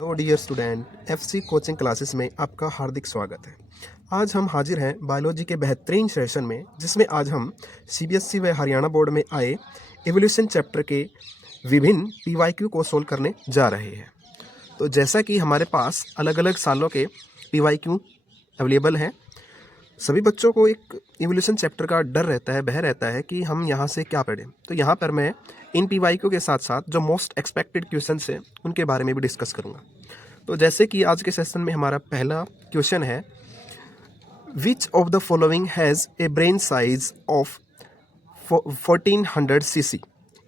Hello dear student, FC coaching classes में आपका हार्दिक स्वागत है। आज हम हाजिर हैं बायोलॉजी के बेहतरीन सेशन में, जिसमें आज हम सीबीएसई व हरियाणा बोर्ड में आए एवोल्यूशन चैप्टर के विभिन्न पीवाईक्यू को सोल्व करने जा रहे हैं। तो जैसा कि हमारे पास अलग अलग सालों के पीवाईक्यू अवेलेबल हैं, सभी बच्चों को एक इवोल्यूशन चैप्टर का डर रहता है, भय रहता है कि हम यहाँ से क्या पढ़ें। तो यहाँ पर मैं इन पीवाईक्यू के साथ साथ जो मोस्ट एक्सपेक्टेड क्वेश्चन हैं उनके बारे में भी डिस्कस करूँगा। तो जैसे कि आज के सेशन में हमारा पहला क्वेश्चन है, विच of the following has a brain size of 1400 CC.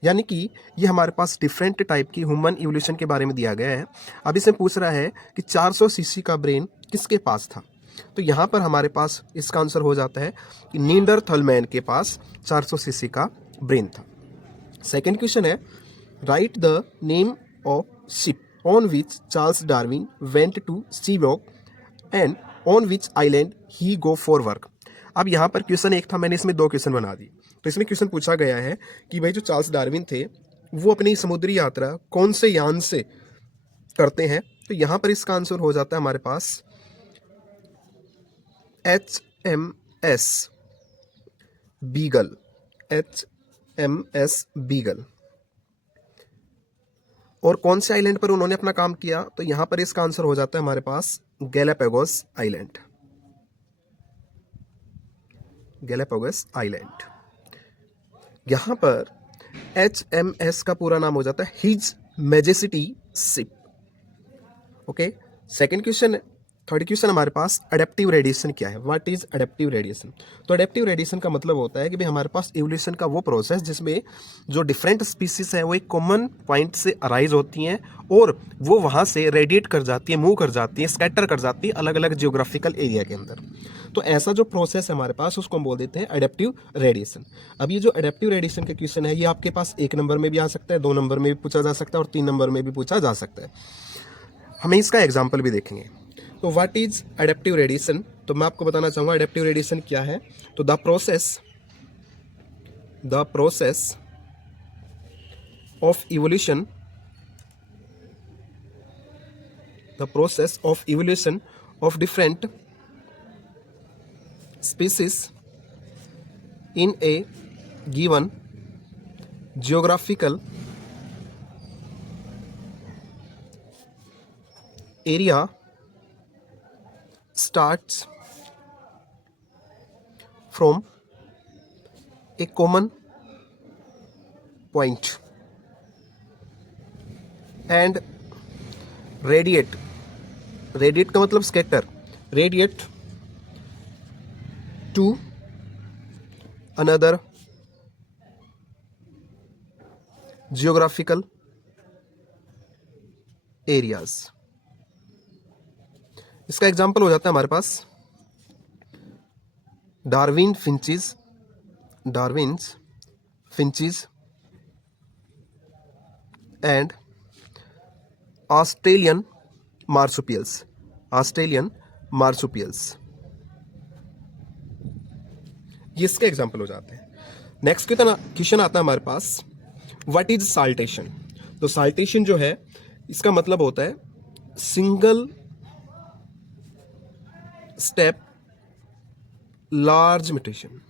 यानी कि ये हमारे पास डिफरेंट टाइप की ह्यूमन इवोल्यूशन के बारे में दिया गया है। अब इसमें पूछ रहा है कि 400 सीसी का ब्रेन किसके पास था। तो यहाँ पर हमारे पास इसका आंसर हो जाता है कि नींडरथल मैन के पास 400 सीसी का ब्रेन था। सेकेंड क्वेश्चन है, write the name of ship on which Charles Darwin went to seawalk and on which island he go for work. अब यहाँ पर क्वेश्चन एक था, मैंने इसमें दो क्वेश्चन बना दी। तो इसमें क्वेश्चन पूछा गया है कि भाई जो चार्ल्स डार्विन थे वो अपनी समुद्री यात्रा कौन से यान से करते हैं। तो यहाँ पर इसका आंसर हो जाता है हमारे पास HMS बीगल। HMS beagle. और कौन से आइलैंड पर उन्होंने अपना काम किया, तो यहां पर इसका आंसर हो जाता है हमारे पास गैलापागोस आइलैंड। Galapagos island. यहां पर HMS का पूरा नाम हो जाता है his majesty ship. Okay, second question. Third question हमारे पास अडेप्टिव रेडिएशन क्या है, व्हाट इज अडेप्टिव रेडिएशन। तो अडेप्टिव रेडिएशन का मतलब होता है कि भाई हमारे पास इवोल्यूशन का वो प्रोसेस जिसमें जो डिफरेंट स्पीसीज है वो एक कॉमन पॉइंट से अराइज होती हैं और वो वहाँ से रेडिएट कर जाती है, मूव कर जाती है, स्कैटर कर जाती है अलग अलग जियोग्राफिकल एरिया के अंदर। तो ऐसा जो प्रोसेस है हमारे पास उसको हम बोल देते हैं अडेप्टिव रेडिएशन। अब ये जो अडेप्टिव रेडिएशन का क्वेश्चन है ये आपके पास 1 नंबर में भी आ सकता है, 2 नंबर में भी पूछा जा सकता है और 3 नंबर में भी पूछा जा सकता है। हमें इसका एग्जाम्पल भी देखेंगे। तो व्हाट इज एडेप्टिव रेडिएशन, तो मैं आपको बताना चाहूँगा एडेप्टिव रेडिएशन क्या है। तो the process of evolution of different species in A given geographical area starts from a common point and radiate का मतलब scatter, radiate to another geographical areas। इसका एग्जाम्पल हो जाता है हमारे पास Darwin finches and Australian marsupials. ये इसके एग्जाम्पल हो जाते हैं। नेक्स्ट क्वेश्चन आता है हमारे पास, व्हाट इज साल्टेशन। तो साल्टेशन जो है इसका मतलब होता है सिंगल स्टेप लार्ज म्यूटेशन।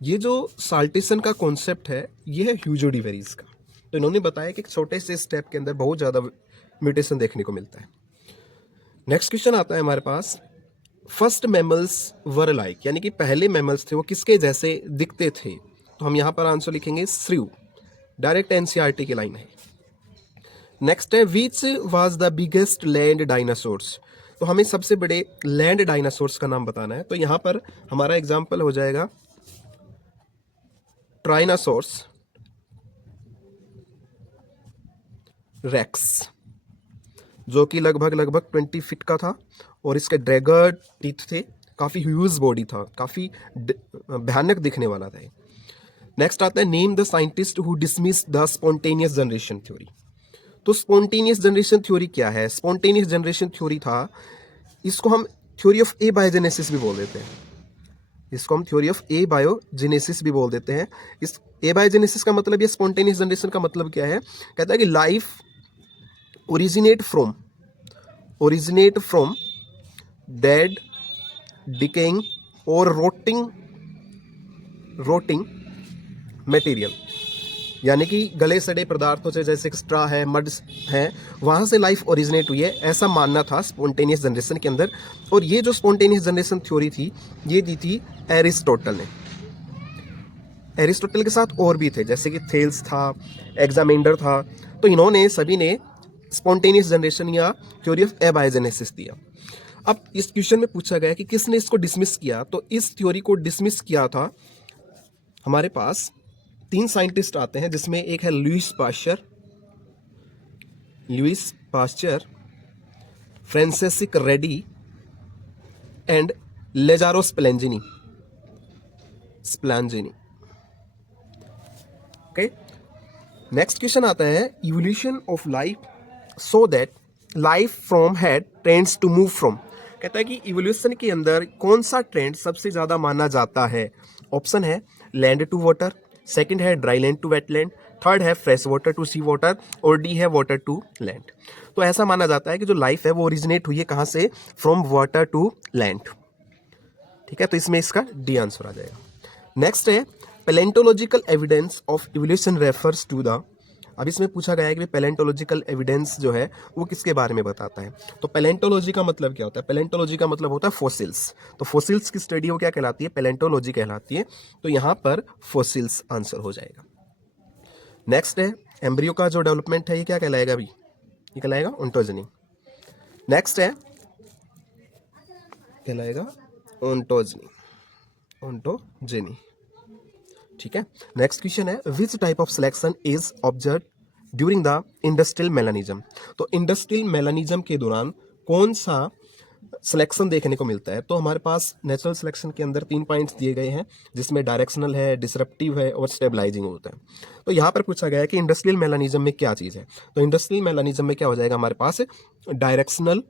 ये जो साल्टेशन का कॉन्सेप्ट है ये है ह्यूगो डी वेरीज का। तो इन्होंने बताया कि छोटे से स्टेप के अंदर बहुत ज़्यादा म्यूटेशन देखने को मिलता है। नेक्स्ट क्वेश्चन आता है हमारे पास, फर्स्ट मैमल्स वर लाइक, यानी कि पहले मैमल्स थे वो किसके जैसे दिखते थे। तो हम यहाँ पर आंसर लिखेंगे श्रिव। डायरेक्ट एनसीईआरटी की लाइन है। नेक्स्ट है, which was the biggest land dinosaurs. तो हमें सबसे बड़े लैंड डायनासोर्स का नाम बताना है। तो यहां पर हमारा एग्जाम्पल हो जाएगा ट्राइनासोर्स रेक्स, जो कि लगभग 20 फीट का था और इसके ड्रैगर टीथ थे, काफी ह्यूज बॉडी था, काफी भयानक दिखने वाला था। नेक्स्ट आता है, name the scientist who dismiss the spontaneous generation theory. तो स्पॉन्टेनियस जनरेशन थ्योरी क्या है। स्पॉन्टेनियस जनरेशन थ्योरी था, इसको हम थ्योरी ऑफ एबायोजेनेसिस भी बोल देते हैं। इसको हम थ्योरी ऑफ ए बायोजेनेसिस भी बोल देते हैं। इस ए बायोजेनेसिस का मतलब, ये स्पॉन्टेनियस जनरेशन का मतलब क्या है? कहता है कि life originate from dead, decaying और रोटिंग मटेरियल, यानी कि गले सड़े पदार्थों से, जैसे स्ट्रा है, मड है, वहाँ से लाइफ ओरिजिनेट हुई है, ऐसा मानना था स्पॉन्टेनियस जनरेशन के अंदर। और ये जो स्पॉन्टेनियस जनरेशन थ्योरी थी, ये दी थी एरिस्टोटल ने। एरिस्टोटल के साथ और भी थे, जैसे कि थेल्स था, एग्जामेंडर था। तो इन्होंने सभी ने स्पॉन्टेनियस जनरेशन या थ्योरी ऑफ एबायोजेनेसिस दिया। अब इस क्वेश्चन में पूछा गया कि किसने इसको डिसमिस किया, तो इस थ्योरी को डिसमिस किया था, हमारे पास 3 साइंटिस्ट आते हैं, जिसमें एक है Louis Pasteur, Francis Redi and Lazzaro Spallanzani. Okay, next question आता है, evolution of life so that life from head trends to move from. कहता है कि इवोल्यूशन के अंदर कौन सा ट्रेंड सबसे ज्यादा माना जाता है? ऑप्शन है लैंड टू वाटर, सेकंड है dry land to wetland, third है fresh water to sea water, और डी है वाटर टू लैंड। तो ऐसा माना जाता है कि जो लाइफ है वो ओरिजिनेट हुई है कहाँ से? From water to land. ठीक है, तो इसमें इसका डी आंसर आ जाएगा। नेक्स्ट है paleontological evidence of evolution refers to the. अब इसमें पूछा गया है कि पैलेंटोलॉजिकल एविडेंस जो है वो किसके बारे में बताता है? तो पैलेंटोलॉजी का मतलब क्या होता है? पैलेंटोलॉजी का मतलब होता है फोसिल्स। तो फोसिल्स की स्टडी वो क्या कहलाती है? पैलेंटोलॉजी कहलाती है। तो यहाँ पर फोसिल्स आंसर हो जाएगा। नेक्स्ट है एम्ब्रियो का जो डेवलपमेंट है, ये क्या कहलाएगा अभी? ये कहलाएगा ओंटोजेनी। नेक्स्ट है कहलाएगा ओंटोजेनी। ठीक है, नेक्स्ट क्वेश्चन है, which type of selection is observe during the industrial melanism. तो इंडस्ट्रियल मेलानिज्म के दौरान कौन सा सिलेक्शन देखने को मिलता है? तो हमारे पास नेचुरल सिलेक्शन के अंदर 3 पॉइंट्स दिए गए हैं, जिसमें डायरेक्शनल है, डिसरप्टिव है और स्टेबलाइजिंग होता है। तो यहाँ पर पूछा गया है कि इंडस्ट्रियल मेलानिज्म में क्या चीज़ है? तो इंडस्ट्रियल मेलानिज्म में क्या हो जाएगा हमारे पास? डायरेक्शनल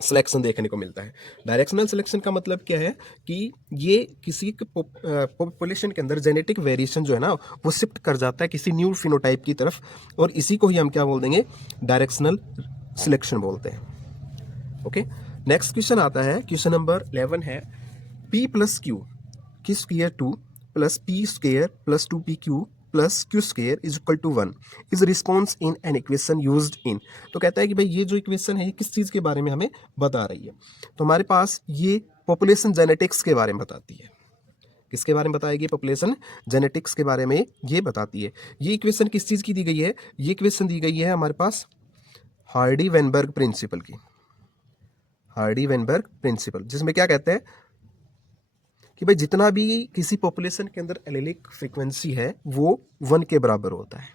सिलेक्शन देखने को मिलता है। डायरेक्शनल सिलेक्शन का मतलब क्या है कि ये किसी पॉपुलेशन के अंदर जेनेटिक वेरिएशन जो है ना, वो शिफ्ट कर जाता है किसी न्यू फिनोटाइप की तरफ, और इसी को ही हम क्या बोल देंगे? डायरेक्शनल सिलेक्शन बोलते हैं। ओके, नेक्स्ट क्वेश्चन आता है, क्वेश्चन नंबर 11 है, p प्लस क्यू की square 2 plus p square plus 2pq plus q square is equal to 1 is response in an equation used in. तो कहता है कि भाई ये जो इक्वेशन है ये किस चीज़ के बारे में हमें बता रही है? तो हमारे पास ये पॉपुलेशन जेनेटिक्स के बारे में बताती है। किसके बारे में बताएगी? पॉपुलेशन जेनेटिक्स के बारे में ये बताती है। ये इक्वेशन किस चीज़ की दी गई है? ये इक्वेशन दी गई है हमारे पास हार्डी-वेनबर्ग प्रिंसिपल की। हार्डी-वेनबर्ग प्रिंसिपल, जिसमें क्या कहते हैं कि भाई जितना भी किसी पॉपुलेशन के अंदर एलेलिक फ्रीक्वेंसी है वो 1 के बराबर होता है।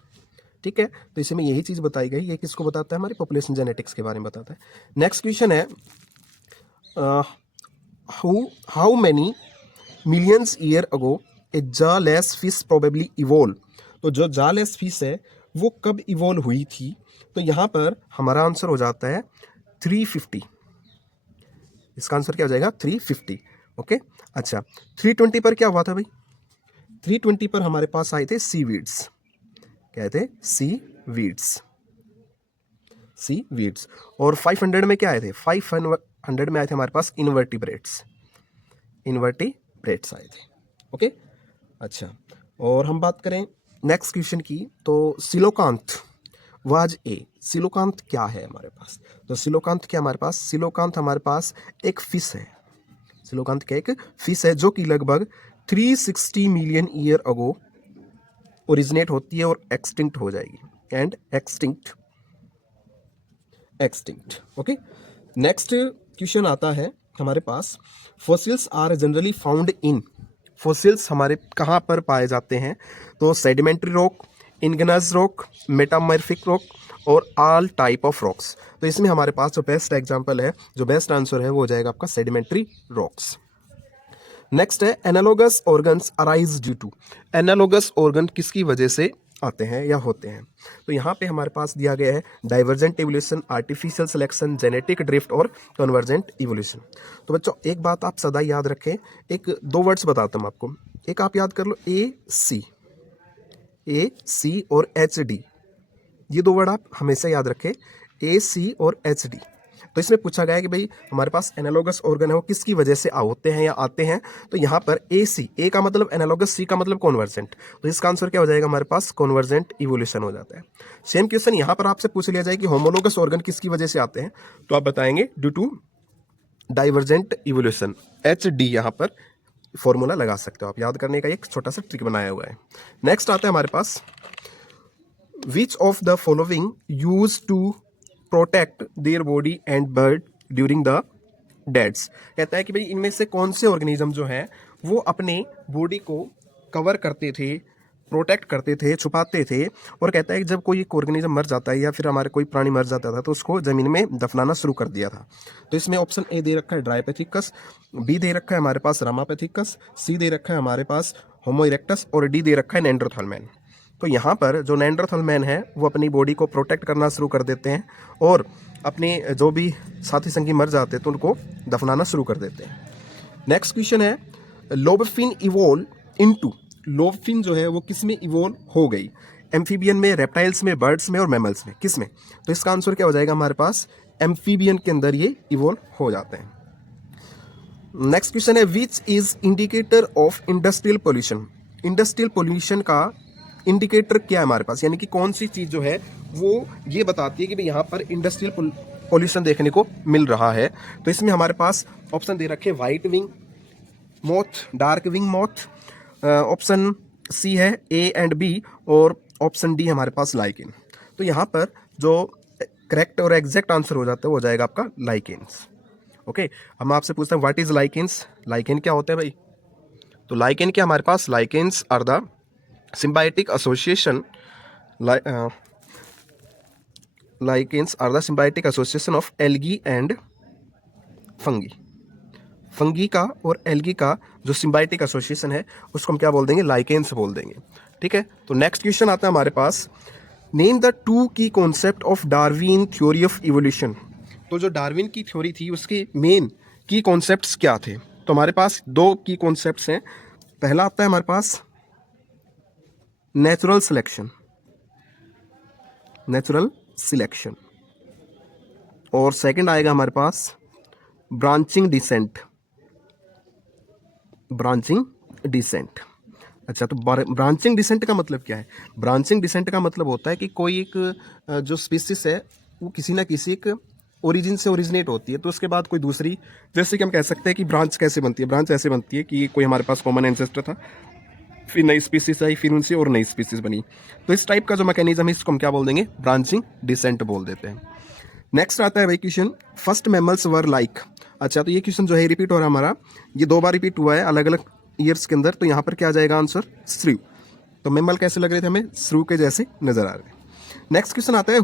ठीक है, तो इसमें यही चीज़ बताई गई। ये किसको बताता है? हमारी पॉपुलेशन जेनेटिक्स के बारे में बताता है। नेक्स्ट क्वेश्चन है, how many millions year ago a jawless fish probably evolve. तो जो जालेस फिश है वो कब इवोल्व हुई थी? तो यहाँ पर हमारा आंसर हो जाता है 350। इसका आंसर क्या हो जाएगा? 350। ओके, अच्छा 320 पर क्या हुआ था भाई? 320 पर हमारे पास आए थे सीवीड्स। क्या थे? सीवीड्स। और 500 में क्या आए थे? 500 में आए थे हमारे पास इनवर्टिब्रेट्स आए थे। ओके, अच्छा, और हम बात करें नेक्स्ट क्वेश्चन की, तो सिलोकांथ वाज ए। सिलोकांथ क्या है हमारे पास? तो सिलोकांथ क्या हमारे पास? सिलोकांथ हमारे पास एक फिश है। सिलोकांथ क्या एक फिश है जो कि लगभग 360 मिलियन ईयर अगो ओरिजिनेट होती है और एक्सटिंक्ट हो जाएगी। And extinct. Okay, next question आता है हमारे पास, fossils are generally found in. Fossils हमारे कहाँ पर पाए जाते हैं? तो sedimentary rock, igneous rock, metamorphic rock और ऑल टाइप ऑफ रॉक्स। तो इसमें हमारे पास जो बेस्ट एग्जांपल है, जो बेस्ट आंसर है, वो हो जाएगा आपका सेडिमेंट्री रॉक्स। नेक्स्ट है analogous organs arise due to. Analogous organ किसकी वजह से आते हैं या होते हैं। तो यहाँ पे हमारे पास दिया गया है divergent evolution, artificial selection, genetic drift और कन्वर्जेंट इवोल्यूशन। तो बच्चों एक बात आप सदा याद रखें, एक दो वर्ड्स बताता हूँ आपको। एक आप याद कर लो, ए सी और एच डी, ये दो वर्ड आप हमेशा याद रखें, ए सी और एच डी। तो इसमें पूछा गया है कि भाई हमारे पास एनालॉगस ऑर्गन है वो किसकी वजह से होते हैं या आते हैं। तो यहाँ पर ए सी, ए का मतलब एनालॉगस, सी का मतलब कॉन्वर्जेंट, तो इसका आंसर क्या हो जाएगा हमारे पास, कॉन्वर्जेंट इवोल्यूशन हो जाता है। सेम क्वेश्चन यहाँ पर आपसे पूछ लिया जाए कि होमोलोगस ऑर्गन किसकी वजह से आते हैं, तो आप बताएंगे due to divergent evolution, H D यहाँ पर फॉर्मूला लगा सकते हो आप, याद करने का एक छोटा सा ट्रिक बनाया हुआ है। नेक्स्ट आता है हमारे पास, which of the following use to protect their body and bird during the deaths. कहता है कि भाई इनमें से कौन से ऑर्गेनिज्म जो है वो अपने बॉडी को कवर करते थे, प्रोटेक्ट करते थे, छुपाते थे। और कहता है कि जब कोई एक ऑर्गेनिज्म मर जाता है या फिर हमारे कोई प्राणी मर जाता था तो उसको जमीन में दफनाना शुरू कर दिया था। तो इसमें ऑप्शन ए दे रखा है ड्राइपेथिकस, बी दे रखा है हमारे पास रामापेथिकस, सी दे रखा है हमारे पास होमो इरेक्टस और डी दे रखा है नेंडरथल मैन। तो यहाँ पर जो नेंडरथल मैन है वो अपनी बॉडी को प्रोटेक्ट करना शुरू कर देते हैं और अपने जो भी साथी संगी मर जाते हैं तो उनको दफनाना शुरू कर देते हैं। नेक्स्ट क्वेश्चन है, लोबफिन इवोल्व इनटू, लोबफिन जो है वो किस में इवोल्व हो गई, एम्फीबियन में, रेप्टाइल्स में, बर्ड्स में और मैमल्स में, किस में। तो इसका आंसर क्या हो जाएगा हमारे पास, एम्फीबियन के अंदर ये इवोल्व हो जाते हैं। नेक्स्ट क्वेश्चन है, which is indicator of industrial pollution. Industrial pollution का इंडिकेटर क्या है हमारे पास, यानी कि कौन सी चीज जो है वो ये बताती है कि भाई यहाँ पर इंडस्ट्रियल पोल्यूशन देखने को मिल रहा है। तो इसमें हमारे पास ऑप्शन दे रखे white wing moth, dark wing moth, option C है ए एंड बी और ऑप्शन डी हमारे पास लाइकेन। तो यहाँ पर जो करेक्ट और एग्जैक्ट आंसर हो जाता है वो हो जाएगा आपका लाइकेन्स। ओके, हम आपसे पूछते हैं व्हाट इज लाइकेन्स, लाइकेन क्या होता है भाई। तो लाइकेन क्या हमारे पास, lichens are the symbiotic association, lichens are the symbiotic association of algae and fungi। Fungi का और एल्गी का जो सिम्बायोटिक एसोसिएशन है उसको हम क्या बोल देंगे, लाइकेन्स बोल देंगे। ठीक है, तो नेक्स्ट क्वेश्चन आता है हमारे पास, नेम द टू की concept of Darwin theory of evolution. तो जो डार्विन की थ्योरी थी उसके मेन की कॉन्सेप्ट्स क्या थे। तो हमारे पास दो की कॉन्सेप्ट्स हैं। पहला आता है हमारे पास नेचुरल सिलेक्शन, नेचुरल सिलेक्शन, और सेकंड आएगा हमारे पास ब्रांचिंग डिसेंट, ब्रांचिंग डिसेंट। अच्छा, तो ब्रांचिंग डिसेंट का मतलब क्या है। ब्रांचिंग डिसेंट का मतलब होता है कि कोई एक जो स्पीसीज है वो किसी ना किसी एक ओरिजिन से ओरिजिनेट होती है तो उसके बाद कोई दूसरी, जैसे कि हम कह सकते हैं कि ब्रांच कैसे बनती है, ब्रांच ऐसे बनती है कि कोई हमारे पास कॉमन एंसेस्टर था, फिर नई स्पीसीज आई, फिर उनसे और नई स्पीसीज बनी। तो इस टाइप का जो मैकेनिज्म है इसको हम क्या बोल देंगे, ब्रांचिंग डिसेंट बोल देते हैं। नेक्स्ट आता है भाई question, first mammals were like. अच्छा, तो ये क्वेश्चन जो है रिपीट हो रहा है हमारा, ये दो बार रिपीट हुआ है अलग अलग ईयर्स के अंदर। तो यहाँ पर क्या आ जाएगा आंसर, श्रू। तो मैमल कैसे लग रहे थे हमें, श्रू के जैसे नजर आ रहे हैं। नेक्स्ट क्वेश्चन आता है,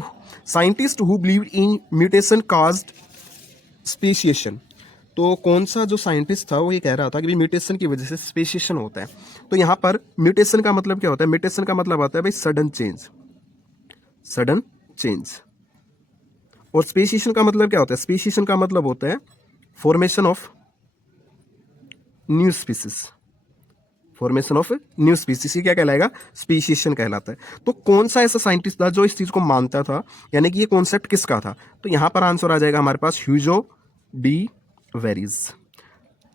scientist who believe in mutation caused speciation. तो कौन सा जो साइंटिस्ट था वो ये कह रहा था कि भाई म्यूटेशन की वजह से स्पेशिएशन होता है। तो यहाँ पर म्यूटेशन का मतलब क्या होता है, म्यूटेशन का मतलब आता है भाई सडन चेंज, सडन चेंज। और स्पेशिएशन का मतलब क्या होता है, स्पेशिएशन का मतलब होता है formation of new species, formation of new species. ये क्या कहलाएगा, स्पेशिएशन कहलाता है। तो कौन सा ऐसा साइंटिस्ट था जो इस चीज को मानता था, यानी कि ये कॉन्सेप्ट किसका था। तो यहां पर आंसर आ जाएगा हमारे पास ह्यूगो डी वेरीज।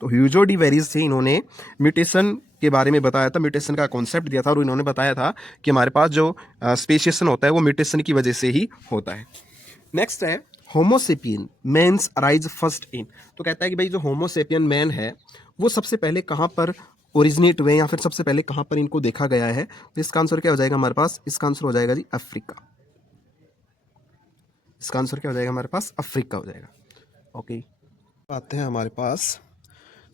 तो ह्यूगो डी वेरीज से इन्होंने म्यूटेशन के बारे में बताया था, म्यूटेशन का कॉन्सेप्ट दिया था और इन्होंने बताया था कि हमारे पास जो स्पेशिएशन होता है वो म्यूटेशन की वजह से ही होता है। नेक्स्ट है homo sapien man's arise first in. तो कहता है कि भाई जो होमोसेपियन मैन है वो सबसे पहले कहाँ पर ओरिजिनेट हुए या फिर सबसे पहले कहाँ पर इनको देखा गया है। तो इसका आंसर क्या हो जाएगा हमारे पास, इसका आंसर हो जाएगा जी अफ्रीका। इसका आंसर क्या हो जाएगा हमारे पास, अफ्रीका हो जाएगा। ओके, आते हैं हमारे पास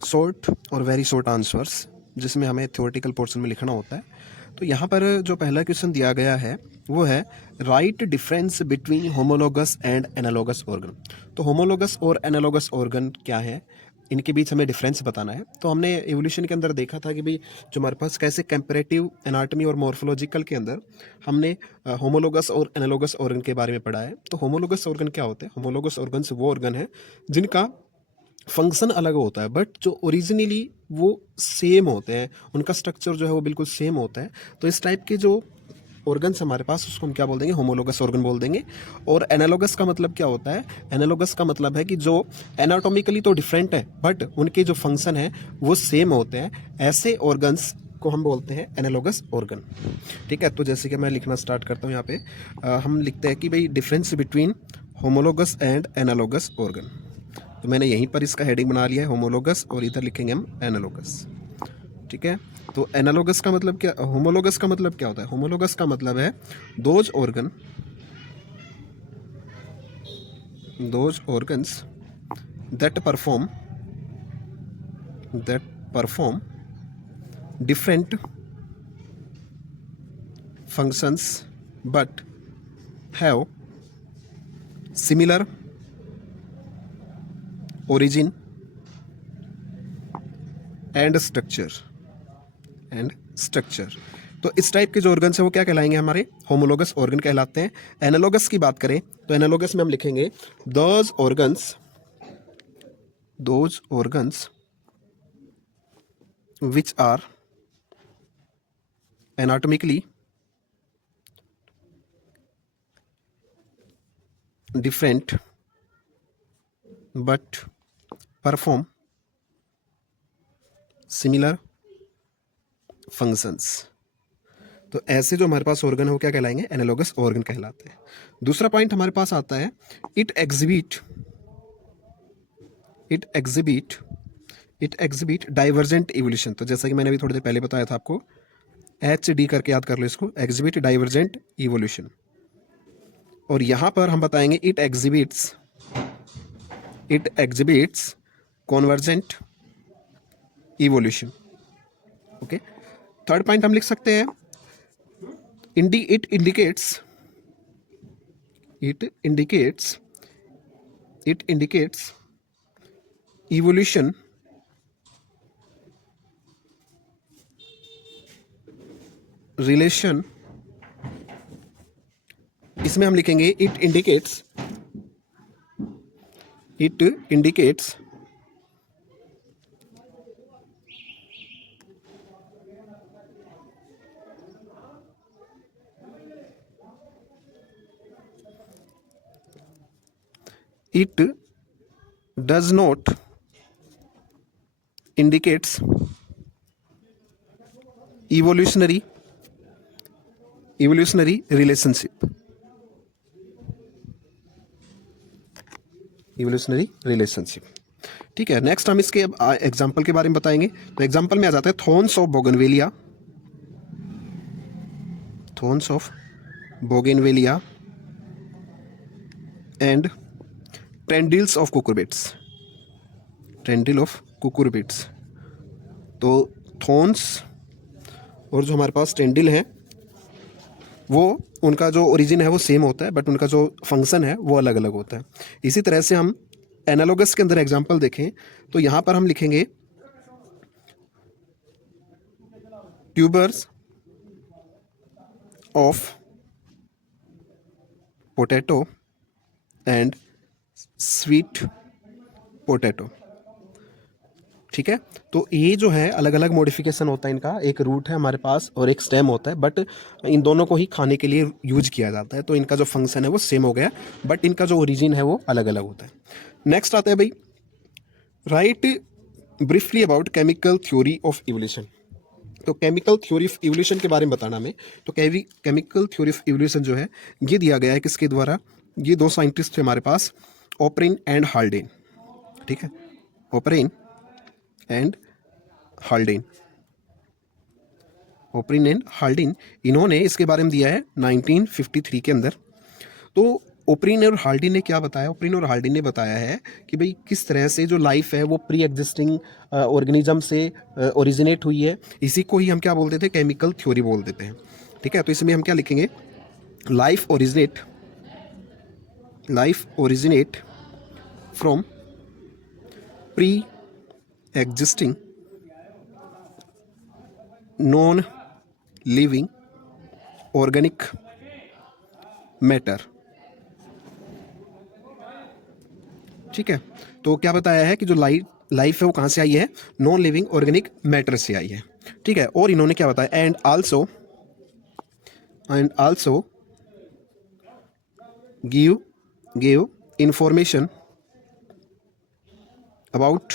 शॉर्ट और वेरी शॉर्ट आंसर्स जिसमें हमें थ्योरेटिकल पोर्शन में लिखना होता है। तो यहाँ पर जो पहला क्वेश्चन दिया गया है वो है right difference between homologous and analogous organ. तो होमोलोगस और एनालोगस ऑर्गन क्या है, इनके बीच हमें डिफरेंस बताना है। तो हमने एवोल्यूशन के अंदर देखा था कि भाई जो हमारे पास कैसे कंपैरेटिव एनाटॉमी और मॉर्फोलॉजिकल के अंदर हमने होमोलोगस और एनालॉगस ऑर्गन के बारे में पढ़ा है। तो होमोलोगस ऑर्गन क्या होते हैं? होमोलोगस ऑर्गन्स वो ऑर्गन है जिनका फंक्शन अलग होता है बट जो ओरिजिनली वो सेम होते हैं, उनका स्ट्रक्चर जो है वो बिल्कुल सेम होता है। तो इस टाइप के जो ऑर्गन्स हमारे पास, उसको हम क्या बोल देंगे? होमोलोगस ऑर्गन बोल देंगे। और एनालॉगस का मतलब क्या होता है? एनालॉगस का मतलब है कि जो एनाटॉमिकली तो डिफरेंट है बट उनके जो फंक्शन है वो सेम होते हैं, ऐसे ऑर्गन्स को हम बोलते हैं एनालॉगस ऑर्गन। ठीक है, तो जैसे कि मैं लिखना स्टार्ट करता हूँ यहाँ पे, हम लिखते हैं कि भाई difference between homologous and analogous organ. तो मैंने यहीं पर इसका हेडिंग बना लिया है होमोलोगस, और इधर लिखेंगे हम एनालॉगस। ठीक है, तो एनालॉगस का मतलब क्या, होमोलोगस का मतलब क्या होता है? होमोलोगस का मतलब है those organs that perform different functions but have similar origin and structure। तो इस टाइप के जो ऑर्गन्स है वो क्या कहलाएंगे? हमारे होमोलोगस ऑर्गन कहलाते हैं। एनालॉगस की बात करें तो एनालॉगस में हम लिखेंगे those organs which are anatomically different but perform similar functions। तो ऐसे जो हमारे पास ऑर्गन है वो क्या कहलाएंगे? एनालॉगस ऑर्गन कहलाते हैं। दूसरा पॉइंट हमारे पास आता है इट एग्जिबिट डाइवर्जेंट इवोल्यूशन। तो जैसा कि मैंने अभी थोड़ी देर पहले बताया था आपको, HD करके याद कर लो इसको, एग्जिबिट डाइवर्जेंट इवोल्यूशन। और यहां पर हम बताएंगे it exhibits convergent evolution. Okay, third point हम लिख सकते हैं इट इंडिकेट्स इवोल्यूशन रिलेशन। इसमें हम लिखेंगे it indicates it does not indicates evolutionary relationship। ठीक है, नेक्स्ट हम इसके एग्जाम्पल के बारे में बताएंगे। तो एग्जाम्पल में आ जाता है thorns of bougainvillea and tendrils of cucurbits. तो थॉर्न्स और जो हमारे पास टेंडिल है वो, उनका जो ओरिजिन है वो सेम होता है बट उनका जो फंक्शन है वो अलग अलग होता है। इसी तरह से हम एनालॉगस के अंदर एग्जांपल देखें तो यहाँ पर हम लिखेंगे tubers of potato and sweet potato. ठीक है, तो ये जो है अलग अलग मॉडिफिकेशन होता है इनका, एक रूट है हमारे पास और एक स्टेम होता है, बट इन दोनों को ही खाने के लिए यूज किया जाता है। तो इनका जो फंक्शन है वो सेम हो गया बट इनका जो ओरिजिन है वो अलग अलग होता है। नेक्स्ट आता है भाई, right briefly about chemical theory of evolution. तो केमिकल थ्योरी ऑफ इवोल्यूशन के बारे में बताना हमें। तो केमिकल थ्योरी ऑफ इवोल्यूशन जो है ये दिया गया है किसके द्वारा? ये दो साइंटिस्ट थे हमारे पास, ओपरिन एंड हाल्डेन। ठीक है, ओपरिन एंड हाल्डेन, इन्होंने इसके बारे में दिया है 1953 के अंदर। तो ओपरिन और हाल्डेन ने क्या बताया? ओपरिन और हाल्डेन ने बताया है कि भाई किस तरह से जो लाइफ है वो प्री एग्जिस्टिंग ऑर्गेनिज्म से ओरिजिनेट हुई है। इसी को ही हम क्या बोलते थे? केमिकल थ्योरी बोल देते हैं। ठीक है, तो इसमें हम क्या लिखेंगे? Life originate from pre existing non living organic matter। ठीक है, तो क्या बताया है कि जो लाइफ है वो कहाँ से आई है, नॉन लिविंग ऑर्गेनिक मैटर से आई है। ठीक है, और इन्होंने क्या बताया, and also give information about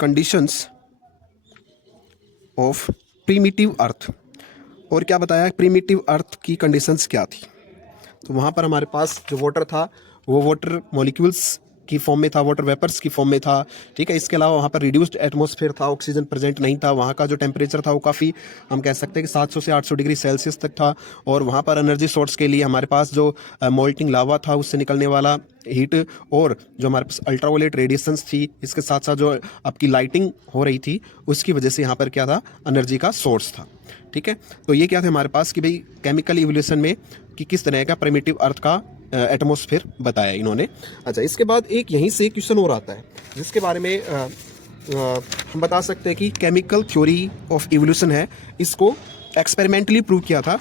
conditions of primitive earth. और क्या बताया, प्रीमिटिव अर्थ की कंडीशंस क्या थी। तो वहाँ पर हमारे पास जो वाटर था वो वाटर मॉलिक्यूल्स की फॉर्म में था, वाटर वेपर्स की फॉर्म में था। ठीक है, इसके अलावा वहाँ पर रिड्यूस्ड एटमॉस्फेयर था, ऑक्सीजन प्रेजेंट नहीं था। वहाँ का जो टेम्परेचर था वो काफ़ी, हम कह सकते हैं कि 700 से 800 डिग्री सेल्सियस तक था। और वहाँ पर एनर्जी सोर्स के लिए हमारे पास जो मोल्टिंग लावा था उससे निकलने वाला हीट, और जो हमारे पास अल्ट्रावायलेट रेडिएशंस थी, इसके साथ साथ जो आपकी लाइटिंग हो रही थी उसकी वजह से यहाँ पर क्या था, एनर्जी का सोर्स था। ठीक है, तो ये क्या था हमारे पास कि भाई केमिकल इवोल्यूशन में कि किस तरह का प्रिमिटिव अर्थ का एटमॉस्फेयर बताया इन्होंने। अच्छा, इसके बाद एक यहीं से क्वेश्चन और आता है जिसके बारे में हम बता सकते हैं कि केमिकल थ्योरी ऑफ इवोल्यूशन है, इसको एक्सपेरिमेंटली प्रूव किया था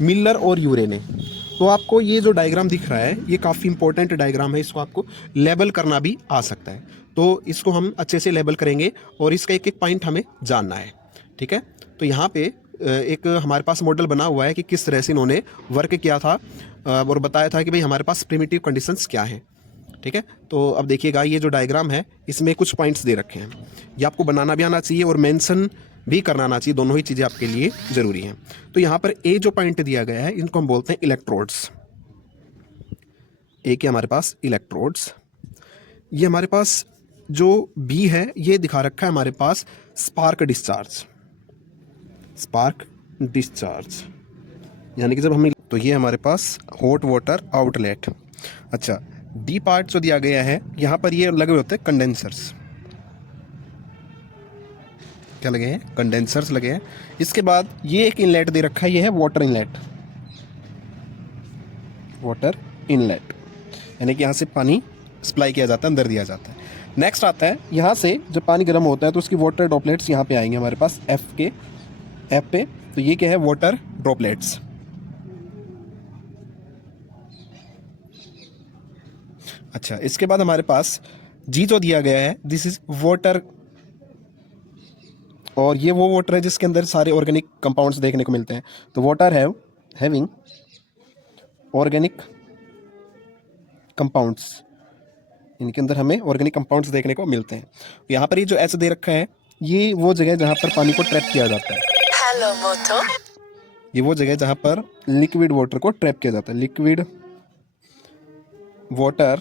मिलर और यूरे ने। तो आपको ये जो डायग्राम दिख रहा है ये काफ़ी इंपॉर्टेंट डायग्राम है, इसको आपको लेबल करना भी आ सकता है। तो इसको हम अच्छे से लेबल करेंगे और इसका एक एक पॉइंट हमें जानना है। ठीक है, तो यहाँ पे एक हमारे पास मॉडल बना हुआ है कि किस तरह से इन्होंने वर्क किया था और बताया था कि भाई हमारे पास प्रिमिटिव कंडीशंस क्या हैं। ठीक है, तो अब देखिएगा ये जो डायग्राम है इसमें कुछ पॉइंट्स दे रखे हैं, ये आपको बनाना भी आना चाहिए और मेंशन भी करना आना चाहिए, दोनों ही चीज़ें आपके लिए ज़रूरी हैं। तो यहाँ पर ए जो पॉइंट दिया गया है इनको हम बोलते हैं इलेक्ट्रोड्स। ए के हमारे पास इलेक्ट्रोड्स, ये हमारे पास जो बी है ये दिखा रखा है हमारे पास स्पार्क डिस्चार्ज, यानी कि जब हमें, तो ये हमारे पास हॉट वाटर आउटलेट। अच्छा, डी पार्ट जो दिया गया है यहाँ पर ये लगे होते हैं कंडेंसर्स, क्या लगे हैं, कंडेंसर्स लगे हैं। इसके बाद ये एक इनलेट दे रखा है, ये है वाटर इनलेट, यानी कि यहाँ से पानी सप्लाई किया जाता है, अंदर दिया जाता है। नेक्स्ट आता है यहाँ से जब पानी गर्म होता है तो उसकी वाटर ड्रॉपलेट्स यहाँ पे आएंगे हमारे पास एफ पे, तो ये क्या है, वाटर ड्रॉपलेट्स। अच्छा, इसके बाद हमारे पास जी जो दिया गया है दिस इज वाटर, और ये वो वाटर है जिसके अंदर सारे ऑर्गेनिक कंपाउंड्स देखने को मिलते हैं। तो वाटर हैविंग ऑर्गेनिक कंपाउंड्स, इनके अंदर हमें ऑर्गेनिक कंपाउंड्स देखने को मिलते हैं। यहाँ पर ये जो ऐसे दे रखा है ये वो जगह जहाँ पर पानी को ट्रैप किया जाता है। हेलो मोटो, ये वो जगह जहाँ पर लिक्विड वाटर को ट्रैप किया जाता है, लिक्विड वाटर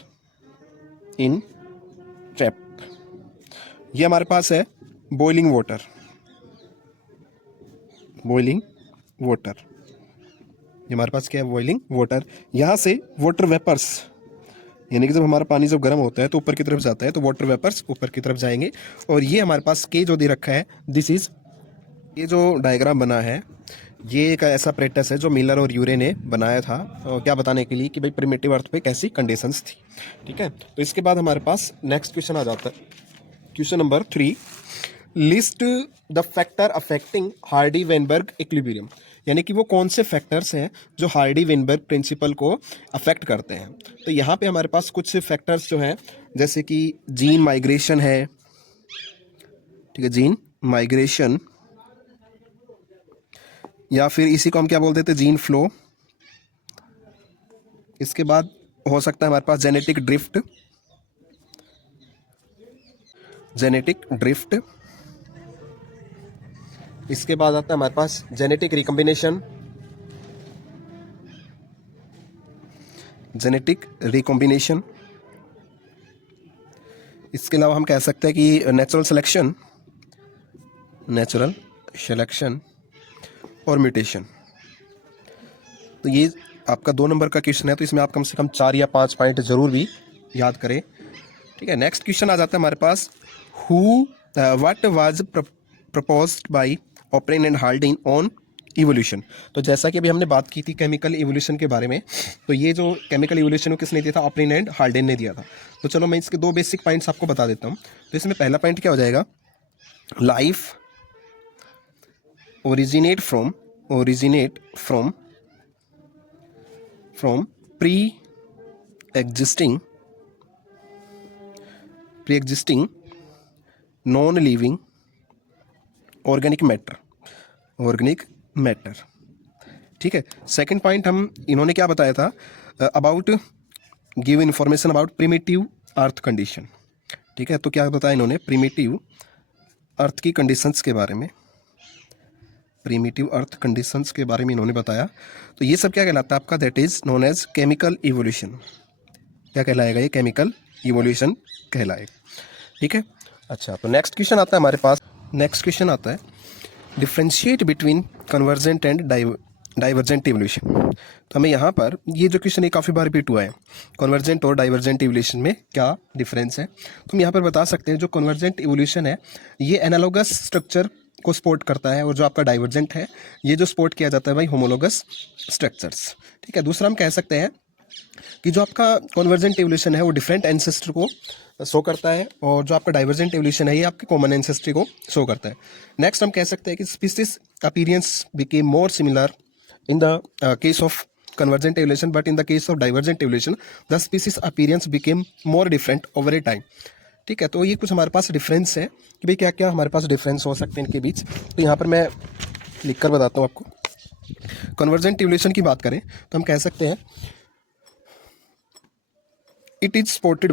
इन ट्रैप। ये हमारे पास है बॉइलिंग वाटर, ये हमारे पास क्या है, बॉइलिंग वाटर। यहाँ से वाटर वेपर्स, यानी कि जब हमारा पानी जब गर्म होता है तो ऊपर की तरफ जाता है, तो वाटर वेपर्स ऊपर की तरफ जाएंगे। और ये हमारे पास के जो दे रखा है दिस इज, ये जो डायग्राम बना है ये एक ऐसा प्रेटस है जो मिलर और यूरे ने बनाया था, क्या बताने के लिए कि भाई प्रिमिटिव अर्थ पे कैसी कंडीशंस थी। ठीक है, तो इसके बाद हमारे पास नेक्स्ट क्वेश्चन आ जाता है, question number 3, list the factor affecting Hardy Weinberg equilibrium, यानी कि वो कौन से फैक्टर्स हैं जो हार्डी वेनबर्ग प्रिंसिपल को अफेक्ट करते हैं। तो यहाँ पे हमारे पास कुछ फैक्टर्स जो हैं जैसे कि जीन माइग्रेशन है, ठीक है, जीन माइग्रेशन, या फिर इसी को हम क्या बोल देते हैं, जीन फ्लो। इसके बाद हो सकता है हमारे पास जेनेटिक ड्रिफ्ट। इसके बाद आता है हमारे पास जेनेटिक रिकॉम्बिनेशन। इसके अलावा हम कह सकते हैं कि नेचुरल सिलेक्शन और म्यूटेशन। तो ये आपका 2 नंबर का क्वेश्चन है, तो इसमें आप कम से कम 4 या 5 पॉइंट जरूर भी याद करें। ठीक है, नेक्स्ट क्वेश्चन आ जाता है हमारे पास, what was proposed by Oparin and Haldane on evolution. तो जैसा कि अभी हमने बात की थी केमिकल इवोल्यूशन के बारे में, तो ये जो केमिकल इवोल्यूशन को किसने दिया था? ऑपरेन एंड हाल्डेन ने दिया था। तो चलो मैं इसके दो बेसिक पॉइंट्स आपको बता देता हूँ। तो इसमें पहला पॉइंट क्या हो जाएगा? Life originate from pre existing non living organic matter. ठीक है। सेकंड पॉइंट हम इन्होंने क्या बताया था? About give information about primitive earth condition. ठीक है। तो क्या बताया इन्होंने? प्रिमिटिव अर्थ की कंडीशंस के बारे में, इन्होंने बताया। तो ये सब क्या कहलाता है आपका? That is known as chemical evolution. क्या कहलाएगा? ये केमिकल इवोल्यूशन कहलाएगा। ठीक है। अच्छा, तो नेक्स्ट क्वेश्चन आता है हमारे पास। Differentiate between convergent and divergent evolution. तो हमें यहाँ पर ये जो क्वेश्चन है काफ़ी बार रिपीट हुआ है, कन्वर्जेंट और डाइवर्जेंट इवोल्यूशन में क्या डिफरेंस है। तो हम यहाँ पर बता सकते हैं जो कन्वर्जेंट इवोल्यूशन है ये एनालॉगस स्ट्रक्चर को सपोर्ट करता है, और जो आपका डाइवर्जेंट है ये जो सपोर्ट किया जाता है भाई होमोलोगस स्ट्रक्चर्स। ठीक है। दूसरा हम कह सकते हैं कि जो आपका कन्वर्जेंट इवोल्यूशन है वो डिफरेंट एंसेस्टर को शो करता है, और जो आपका डाइवर्जेंट इवोल्यूशन है ये आपके कॉमन एंसेस्ट्री को शो करता है। नेक्स्ट हम कह सकते हैं कि species appearance became more similar in the case of convergent evolution, but in the case of divergent evolution the species appearance became more different over a time। ठीक है। तो ये कुछ हमारे पास डिफरेंस है कि भाई क्या क्या हमारे पास डिफरेंस हो सकते हैं इनके बीच। तो यहाँ पर मैं लिख कर बताता हूँ आपको। कन्वर्जेंट इवोल्यूशन की बात करें तो हम कह सकते हैं it is supported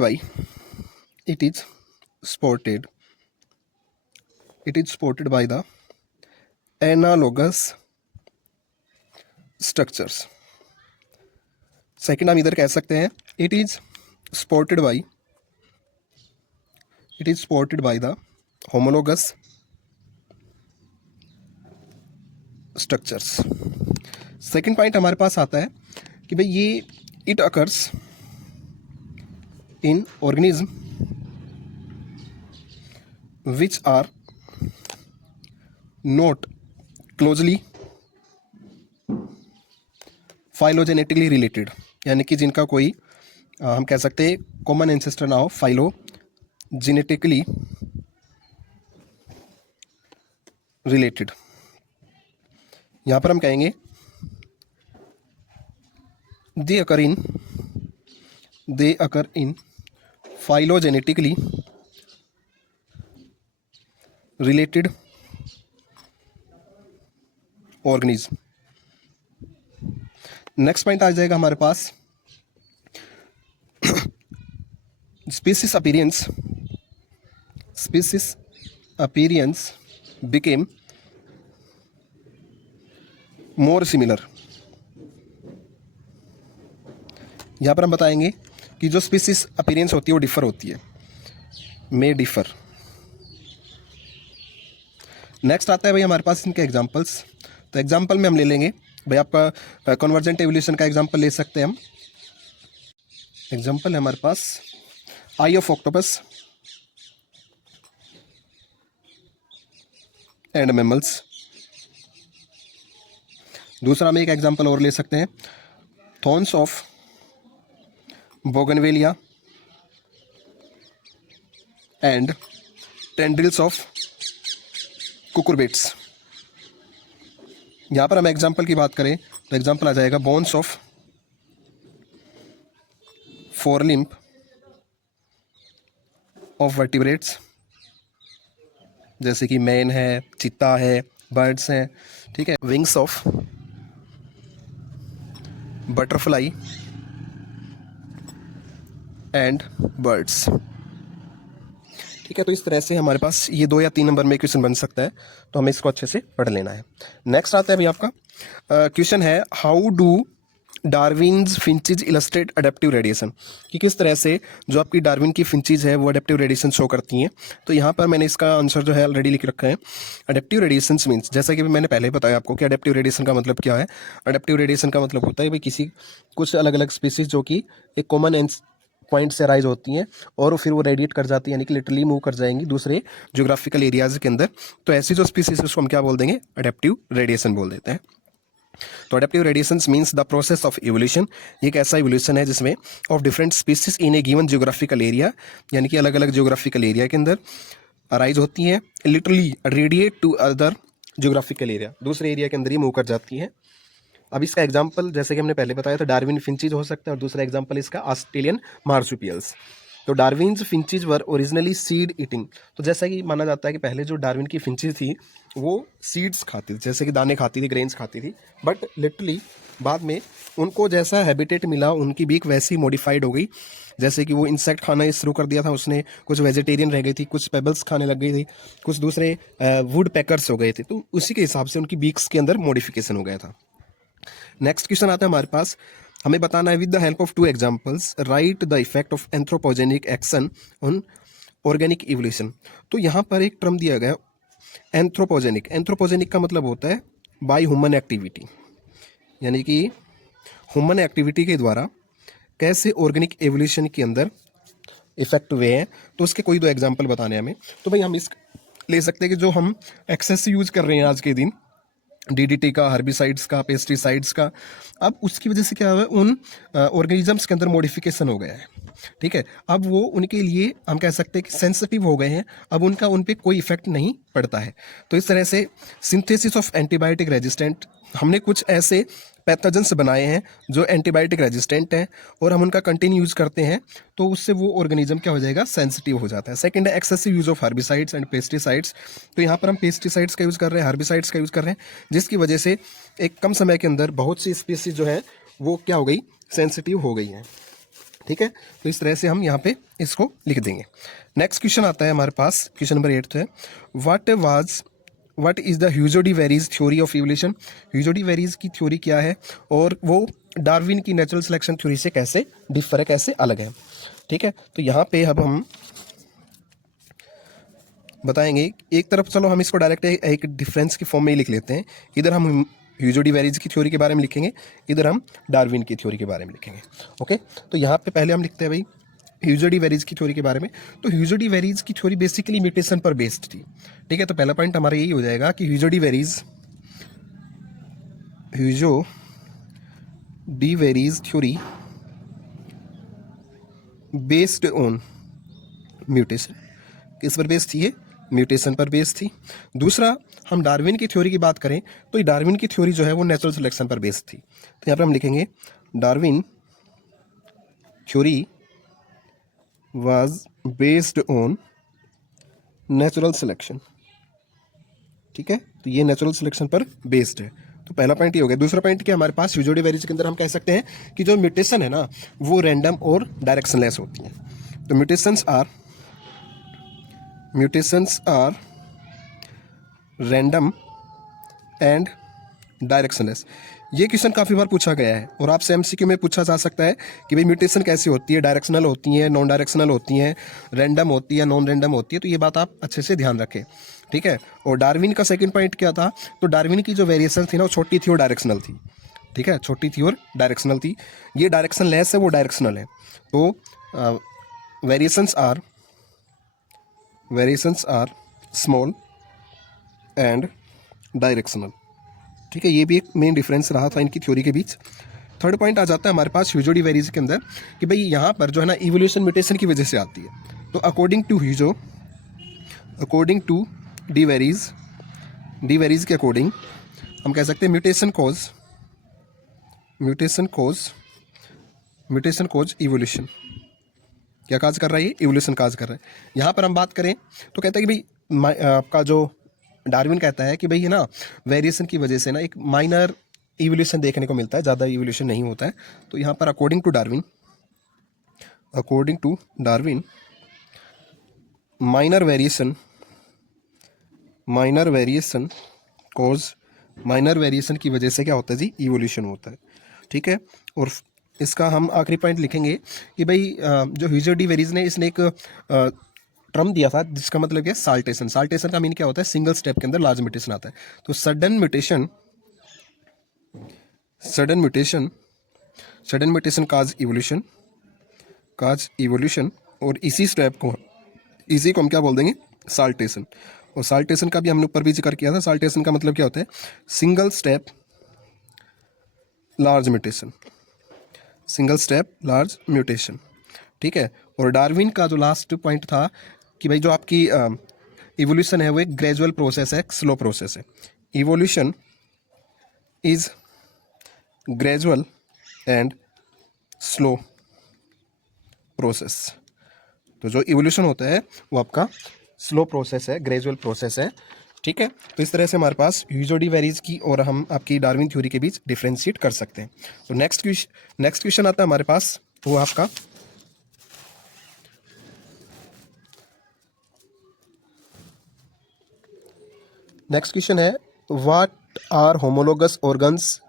by the analogous structures. Second हम इधर कह सकते हैं it is supported by the homologous structures. Second point हमारे पास आता है कि भाई ये it occurs in organism which are not closely phylogenetically related, यानी कि जिनका कोई हम कह सकते हैं कॉमन एंसेस्टर ना हो, फाइलोजेनेटिकली रिलेटेड। यहां पर हम कहेंगे they occur in phylogenetically related organism. Next point आ जाएगा हमारे पास species appearance became more similar. यहां पर हम बताएंगे कि जो स्पीसीज अपीयरेंस होती है वो डिफर होती है, मे डिफर। नेक्स्ट आता है भाई हमारे पास इनके एग्जांपल्स। तो एग्जांपल में हम ले लेंगे भाई आपका कन्वर्जेंट एवोल्यूशन का एग्जांपल ले सकते हैं हम। एग्जांपल है हमारे पास आई ऑफ ऑक्टोपस एंड मैमल्स। दूसरा हम एक एग्जांपल और ले सकते हैं thorns of bougainvillea and tendrils of cucurbits. यहाँ पर हम एग्जाम्पल की बात करें तो एग्जाम्पल आ जाएगा बोन्स ऑफ फोरलिम्ब ऑफ वर्टिब्रेट्स, जैसे कि मैन है, चीता है, बर्ड्स हैं। ठीक है। Wings of butterfly and birds. ठीक है। तो इस तरह से हमारे पास ये 2 या 3 नंबर में क्वेश्चन बन सकता है, तो हमें इसको अच्छे से पढ़ लेना है। नेक्स्ट आता है अभी आपका क्वेश्चन है how do Darwin's finches illustrate adaptive radiation, कि किस तरह से जो आपकी डार्विन की फिंचेज है वो अडेप्टिव रेडिएशन शो करती हैं। तो यहाँ पर मैंने इसका आंसर जो है ऑलरेडी लिख रखा है। अडेप्टिव रेडिएशन मीन्स, जैसा कि मैंने पहले बताया आपको कि अडेप्टिव रेडिएशन का मतलब क्या है। अडेप्टिव रेडिएशन का मतलब होता है भाई कुछ अलग अलग स्पीसीज जो कि एक कॉमन पॉइंट से अराइज होती हैं और फिर वो रेडिएट कर जाती हैं, यानी कि लिटरली मूव कर जाएंगी दूसरे ज्योग्राफिकल एरियाज के अंदर। तो ऐसी जो स्पीसीज है उसको हम क्या बोल देंगे, अडेप्टिव रेडिएशन बोल देते हैं। तो adaptive radiation means the process of evolution, ये एक ऐसा इवोल्यूशन है जिसमें of different species in A given geographical area, यानी कि अलग अलग जियोग्राफिकल एरिया के अंदर अराइज होती हैं, literally radiate to other geographical area, दूसरे एरिया के अंदर ही मूव कर जाती हैं। अब इसका एग्जाम्पल जैसे कि हमने पहले बताया था डार्विन फिंचीज हो सकता है, और दूसरा एग्जाम्पल इसका ऑस्ट्रेलियन मार्सुपियल्स। तो डार्विन्स फिंचीज वर ओरिजिनली सीड ईटिंग, तो जैसा कि माना जाता है कि पहले जो डार्विन की फिंचीज थी वो सीड्स खाती थी, जैसे कि दाने खाती थी, ग्रेन्स खाती थी, बट लिटरली बाद में उनको जैसा हैबिटेट मिला उनकी बीक वैसी मॉडिफाइड हो गई, जैसे कि वो इंसेक्ट खाना शुरू कर दिया था उसने, कुछ वेजिटेरियन रह गई थी, कुछ पेबल्स खाने लग गई थी, कुछ दूसरे वुड पैकर्स हो गए थे, तो उसी के हिसाब से उनकी बीक्स के अंदर मॉडिफिकेशन हो गया था। नेक्स्ट क्वेश्चन आता है हमारे पास, हमें बताना है with the help of 2 examples right the effect of anthropogenic action on organic evolution. तो यहाँ पर एक टर्म दिया गया एंथ्रोपोजेनिक, एंथ्रोपोजेनिक का मतलब होता है बाय ह्यूमन एक्टिविटी, यानी कि ह्यूमन एक्टिविटी के द्वारा कैसे ऑर्गेनिक एवोल्यूशन के अंदर इफेक्ट हुए हैं। तो उसके कोई 2 एग्जांपल बताने हमें। तो भाई हम इस ले सकते हैं कि जो हम एक्सेस यूज कर रहे हैं आज के दिन, डीडीटी का, हर्बिसाइड्स का, पेस्टिसाइड्स का, अब उसकी वजह से क्या हुआ है, उन ऑर्गेनिजम्स के अंदर मॉडिफिकेशन हो गया है। ठीक है, अब वो उनके लिए हम कह सकते हैं कि सेंसिटिव हो गए हैं, अब उनका उन पे कोई इफेक्ट नहीं पड़ता है। तो इस तरह से सिंथेसिस ऑफ एंटीबायोटिक रेजिस्टेंट, हमने कुछ ऐसे पैथोजेंस बनाए हैं जो एंटीबायोटिक रेजिस्टेंट हैं और हम उनका कंटिन्यू यूज़ करते हैं, तो उससे वो ऑर्गेनिज्म क्या हो जाएगा, सेंसिटिव हो जाता है। सेकंड है excessive use of herbicides and pesticides. तो यहाँ पर हम पेस्टिसाइड्स का यूज़ कर रहे हैं, हर्बिसाइड्स का यूज़ कर रहे हैं, जिसकी वजह से एक कम समय के अंदर बहुत सी स्पीसीज जो है वो क्या हो गई, सेंसिटिव हो गई हैं। ठीक है, तो इस तरह से हम यहाँ पे इसको लिख देंगे। नेक्स्ट क्वेश्चन आता है हमारे पास, क्वेश्चन नंबर 8 है, what is the Hugo D varies theory of evolution. Hugo D varies की थ्योरी क्या है और वो डार्विन की नेचुरल सिलेक्शन थ्योरी से कैसे डिफर है, कैसे अलग है। ठीक है, तो यहाँ पे अब हम बताएंगे, एक तरफ चलो हम इसको डायरेक्ट एक डिफरेंस की फॉर्म में ही लिख लेते हैं, इधर हम ह्यूजो डी वेरीज की थ्योरी के बारे में लिखेंगे, इधर हम डार्विन की थ्योरी के बारे में लिखेंगे। ओके, तो यहाँ पे पहले हम लिखते हैं भाई ह्यूजो डी वेरीज की थ्योरी के बारे में। तो ह्यूजो डी वेरीज की थ्योरी बेसिकली म्यूटेशन पर बेस्ड थी। ठीक है, तो पहला पॉइंट हमारा यही हो जाएगा कि Hugo D varies theory based on mutation, किस पर बेस्ड थी ये, म्यूटेशन पर बेस्ड थी। दूसरा, हम डार्विन की थ्योरी की बात करें तो ये डार्विन की थ्योरी जो है वो नेचुरल सिलेक्शन पर बेस्ड थी। तो यहाँ पर हम लिखेंगे Darwin theory was based on natural selection. ठीक है, तो ये नेचुरल सिलेक्शन पर बेस्ड है। तो पहला पॉइंट ये हो गया। दूसरा पॉइंट क्या हमारे पास, ह्यूजो डी वेरीज के अंदर हम कह सकते हैं कि जो म्यूटेशन है ना वो रैंडम और डायरेक्शनलेस होती है। तो mutations are random and directionless. ये क्वेश्चन काफ़ी बार पूछा गया है और आपसे एमसीक्यू में पूछा जा सकता है कि भाई म्यूटेशन कैसी होती है, डायरेक्शनल होती है, नॉन डायरेक्शनल होती हैं, रैंडम होती है, नॉन रैंडम होती है। तो ये बात आप अच्छे से ध्यान रखें। ठीक है, और डार्विन का सेकंड पॉइंट क्या था, तो डार्विन की जो वेरिएशन थी ना वो छोटी थी और डायरेक्शनल थी। ठीक है, छोटी थी और डायरेक्शनल थी। ये डायरेक्शन लेस है, वो डायरेक्शनल है। तो variations are small and directional. ठीक है, ये भी एक मेन डिफरेंस रहा था इनकी थ्योरी के बीच। थर्ड पॉइंट आ जाता है हमारे पास ह्यूजो डी वेरीज के अंदर कि भाई यहाँ पर जो है ना इवोल्यूशन म्यूटेशन की वजह से आती है। तो अकॉर्डिंग टू डी वेरीज के अकॉर्डिंग हम कह सकते हैं म्यूटेशन कोज इवोल्यूशन। क्या काज कर रहा है ये, इवोल्यूशन काज कर रहा है। यहाँ पर हम बात करें तो कहता है कि भाई आपका जो डार्विन कहता है कि भाई है ना वेरिएशन की वजह से ना एक माइनर इवोल्यूशन देखने को मिलता है, ज़्यादा इवोल्यूशन नहीं होता है। तो यहाँ पर according to Darwin minor variation की वजह से क्या होता है जी, इवोल्यूशन होता है। ठीक है, और इसका हम आखिरी पॉइंट लिखेंगे कि भाई जो ह्यूजो डी वेरीज ने इसने एक टर्म दिया था जिसका मतलब क्या, साल्टेशन। साल्टेशन का मीन क्या होता है, सिंगल स्टेप के अंदर लार्ज म्यूटेशन आता है। तो सडन म्यूटेशन काज इवोल्यूशन, का इवोल्यूशन, और इसी को हम क्या बोल देंगे, साल्टेशन। और साल्टेशन का भी हमने ऊपर भी जिक्र किया था। साल्टेशन का मतलब क्या होता है, single step large mutation, single step large mutation, ठीक है। और डार्विन का जो लास्ट पॉइंट था कि भाई जो आपकी इवोल्यूशन है वो एक ग्रेजुअल प्रोसेस है, स्लो प्रोसेस है। Evolution is gradual and slow process. तो जो इवोल्यूशन होता है वो आपका स्लो प्रोसेस है, ग्रेजुअल प्रोसेस है, ठीक है। तो इस तरह से हमारे पास यूजोडी वेरीज की और हम आपकी डार्विन थ्योरी के बीच डिफ्रेंशिएट कर सकते हैं। तो नेक्स्ट क्वेश्चन आता है हमारे पास, वो आपका नेक्स्ट क्वेश्चन है, what are homologous organs,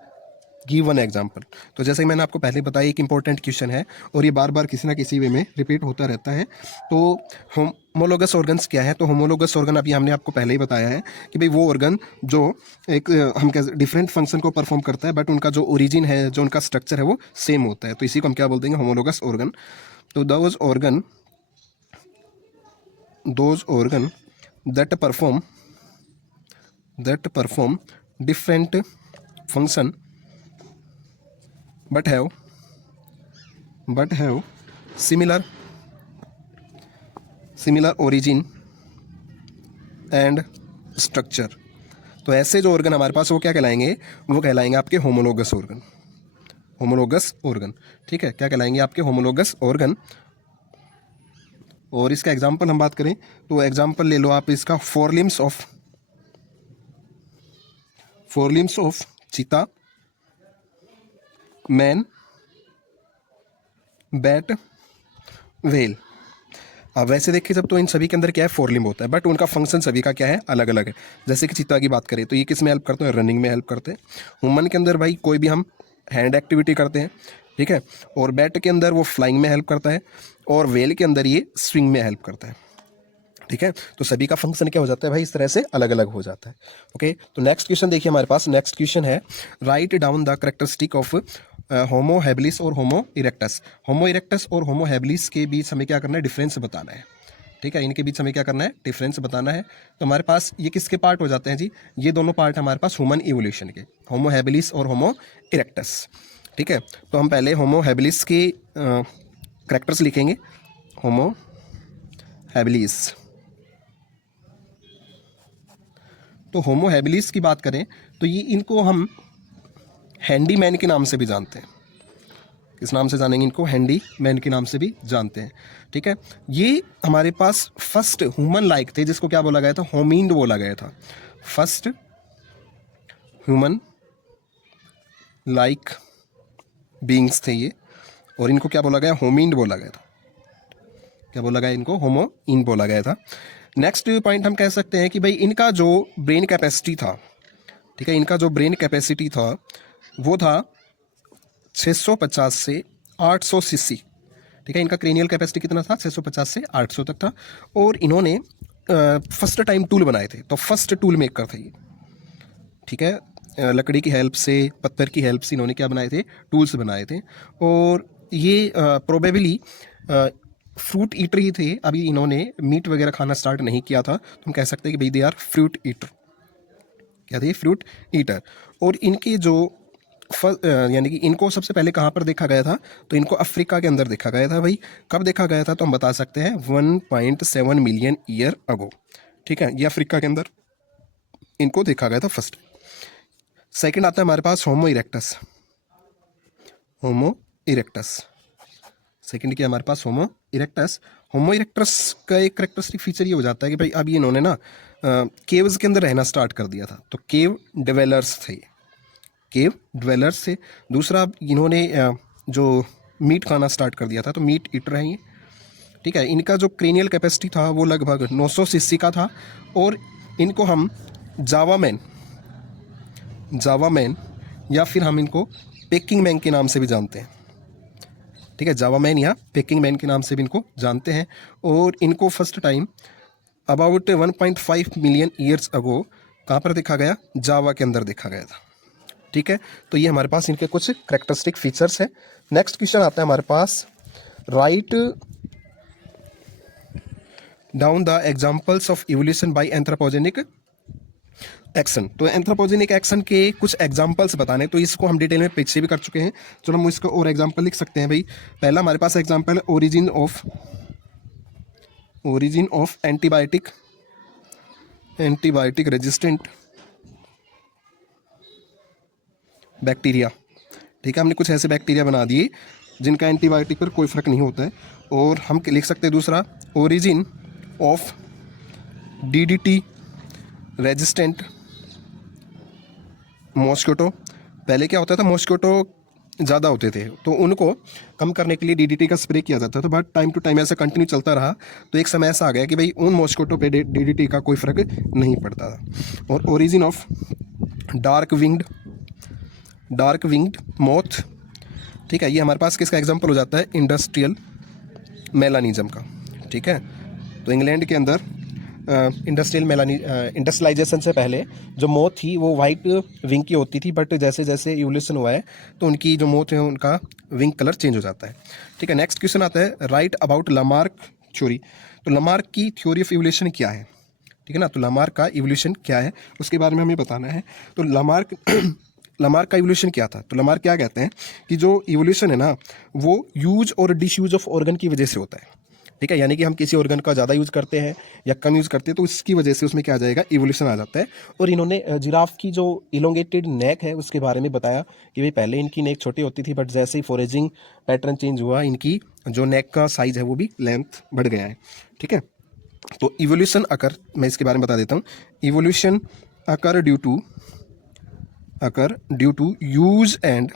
give one example. तो जैसे कि मैंने आपको पहले बताया, एक इंपॉर्टेंट क्वेश्चन है और ये बार बार किसी ना किसी वे में रिपीट होता रहता है। तो होमोलोगस ऑर्गन्स क्या है, तो होमोलोगस ऑर्गन अभी हमने आपको पहले ही बताया है कि भाई वो ऑर्गन जो एक हम क्या डिफरेंट फंक्शन को परफॉर्म करता है, बट उनका जो ओरिजिन है, जो उनका स्ट्रक्चर है वो सेम होता है। तो इसी को हम क्या बोल देंगे, होमोलोगस ऑर्गन। तो those organ that perform different function but have similar origin and structure। तो ऐसे जो ऑर्गन हमारे पास वो क्या कहलाएंगे, वो कहलाएंगे आपके होमोलोगस ऑर्गन, ठीक है। क्या कहलाएंगे, आपके होमोलोगस ऑर्गन। और इसका एग्जांपल हम बात करें तो एग्जांपल ले लो आप इसका, फोर लिम्स ऑफ चीता, मैन, बैट, व्हेल। अब वैसे देखिए जब तो इन सभी के अंदर क्या है, फोर लिम्ब होता है, बट उनका फंक्शन सभी का क्या है, अलग अलग है। जैसे कि चीता की बात करें तो ये किस में हेल्प करते हैं, रनिंग में हेल्प करते हैं। ह्यूमन के अंदर भाई कोई भी हम हैंड एक्टिविटी करते हैं, ठीक है। और बैट के अंदर वो फ्लाइंग में हेल्प करता है, और व्हेल के अंदर ये स्विंग में हेल्प करता है, ठीक है। तो सभी का फंक्शन क्या हो जाता है भाई, इस तरह से अलग अलग हो जाता है। ओके, तो नेक्स्ट क्वेश्चन देखिए हमारे पास। नेक्स्ट क्वेश्चन है, right down the characteristic of Homo habilis और होमो इरेक्टस। होमो इरेक्टस और होमो हैबिलिस के बीच हमें क्या करना है, डिफरेंस बताना है, ठीक है। इनके बीच हमें क्या करना है, डिफरेंस बताना है। तो हमारे पास ये किसके पार्ट हो जाते हैं जी, ये दोनों पार्ट हमारे पास ह्यूमन इवोल्यूशन के, होमो हैबिलिस और होमो इरेक्टस, ठीक है। तो हम पहले होमो हैबिलिस के कैरेक्टर्स लिखेंगे, होमो हैबिलिस। तो होमो हैबिलिस की बात करें तो ये इनको हम हैंडी मैन के नाम से भी जानते हैं। किस नाम से जानेंगे इनको, हैंडी मैन के नाम से भी जानते हैं, ठीक है। ये हमारे पास फर्स्ट ह्यूमन लाइक थे, जिसको क्या बोला गया था, होमिनिड बोला गया था। फर्स्ट ह्यूमन लाइक बीइंग्स थे ये, और इनको क्या बोला गया, होमिनिड बोला गया था। क्या बोला गया, इनको होमोइन बोला गया था। नेक्स्ट पॉइंट हम कह सकते हैं कि भाई इनका जो ब्रेन कैपेसिटी था, ठीक है, इनका जो ब्रेन कैपेसिटी था वो था 650 से 800 सीसी, ठीक है। इनका क्रेनियल कैपेसिटी कितना था, 650 से 800 तक था। और इन्होंने फर्स्ट टाइम टूल बनाए थे, तो फर्स्ट टूल मेकर थे ये, ठीक है। लकड़ी की हेल्प से, पत्थर की हेल्प से इन्होंने क्या बनाए थे, टूल्स बनाए थे। और ये प्रोबेबली फ्रूट ईटर ही थे। अभी इन्होंने मीट वगैरह खाना स्टार्ट नहीं किया था, तो हम कह सकते हैं कि भाई दे आर फ्रूट ईटर। क्या थे, फ्रूट ईटर। और इनके जो यानी कि इनको सबसे पहले कहाँ पर देखा गया था, तो इनको अफ्रीका के अंदर देखा गया था भाई। कब देखा गया था, तो हम बता सकते हैं 1.7 मिलियन ईयर अगो, ठीक है। ये अफ्रीका के अंदर इनको देखा गया था फर्स्ट। सेकंड आता है हमारे पास होमो इरेक्टस। होमो इरेक्टस सेकंड क्या हमारे पास, होमो इरेक्टस। होमो इरेक्टस का एक करेक्टरिस्टिक फीचर ये हो जाता है कि भाई अभी इन्होंने ना केव्स के अंदर रहना स्टार्ट कर दिया था, तो केव डिवेलर्स थे, केव डिवेलर्स थे। दूसरा इन्होंने जो मीट खाना स्टार्ट कर दिया था, तो मीट ईटर है ये, ठीक है। इनका जो क्रेनियल कैपेसिटी था वो लगभग 900 सीसी का था। और इनको हम जावा मैन या फिर हम इनको पेकिंग मैन के नाम से भी जानते हैं, ठीक है। जावा मैन या पेकिंग मैन के नाम से भी इनको जानते हैं। और इनको first time about 1.5 million years ago कहाँ पर देखा गया, जावा के अंदर देखा गया था, ठीक है। तो ये हमारे पास इनके कुछ करेक्टरिस्टिक फीचर्स हैं। नेक्स्ट क्वेश्चन आता है हमारे पास, write down the examples of evolution by anthropogenic action. तो एंथ्रोपोजेनिक एक्शन के कुछ एग्जांपल्स बताने, तो इसको हम डिटेल में पीछे भी कर चुके हैं। चलो हम इसको और एग्जांपल लिख सकते हैं भाई। पहला हमारे पास एग्जांपल है origin of antibiotic resistant bacteria. ठीक है, हमने कुछ ऐसे बैक्टीरिया बना दिए जिनका एंटीबायोटिक पर कोई फर्क नहीं होता है। और हम लिख सकते हैं दूसरा, origin of DDT resistant mosquito. पहले क्या होता था, मॉस्किटो ज़्यादा होते थे तो उनको कम करने के लिए डीडीटी का स्प्रे किया जाता था, बट टाइम टू टाइम ऐसा कंटिन्यू चलता रहा तो एक समय ऐसा आ गया कि भाई उन मॉस्किटो पे डीडीटी का कोई फ़र्क नहीं पड़ता था। और origin of dark winged moth. ठीक है, ये हमारे पास किसका एग्जांपल हो जाता है, इंडस्ट्रियल मेलानिज्म का। ठीक है, तो इंग्लैंड के अंदर इंडस्ट्रियलाइजेशन से पहले जो मोथ थी वो वाइट विंग की होती थी, बट जैसे जैसे इवोल्यूशन हुआ है तो उनकी जो मोथ है उनका विंग कलर चेंज हो जाता है। ठीक है, नेक्स्ट क्वेश्चन आता है, राइट अबाउट लामार्क थ्योरी। तो लामार्क की थ्योरी ऑफ इवोल्यूशन क्या है, ठीक है ना। तो लामार्क का इवोल्यूशन क्या है उसके बारे में हमें बताना है। तो लामार्क का इवोल्यूशन क्या था। तो लामार्क क्या कहते हैं कि जो इवोल्यूशन है ना वो यूज और डिसयूज ऑफ ऑर्गन की वजह से होता है। ठीक है, यानी कि हम किसी ऑर्गन का ज़्यादा यूज़ करते हैं या कम यूज़ करते हैं तो इसकी वजह से उसमें क्या आ जाएगा, इवोल्यूशन आ जाता है। और इन्होंने जिराफ की जो इलोंगेटेड नेक है उसके बारे में बताया कि भाई पहले इनकी नेक छोटी होती थी, बट जैसे ही फोरेजिंग पैटर्न चेंज हुआ इनकी जो नेक का साइज है वो भी लेंथ बढ़ गया है। ठीक है, तो इवोल्यूशन अकर, मैं इसके बारे में बता देता हूँ। Evolution occur due to use and